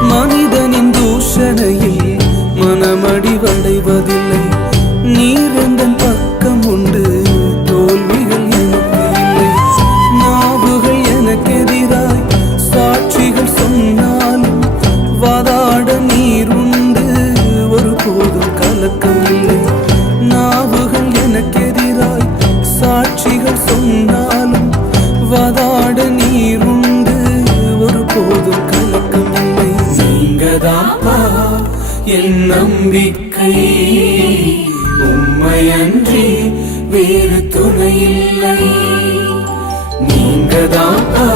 மனிதனின் தூஷணையில் மனமடிவடைவதில்லை. நீரெந்தன் பக்கம் உண்டு, தோல்விகள் எனக்கு இல்லை. நாவுகள் எனக்கெதிராய் சாட்சிகள் சொன்னாலும் வாதாட நீர் உண்டு, ஒருபோதும் கலக்கம் இல்லை. நாவுகள் எனக்கெதிராய் சாட்சிகள் சொன்னாலும் வாதாட நீர் உண்டு, ஒருபோதும் கலக்கம் இல்லை. நீங்கதாப்பா என் நம்பிக்கை, உம்மையன்றி வேறு துணை இல்லை. நீங்கதாப்பா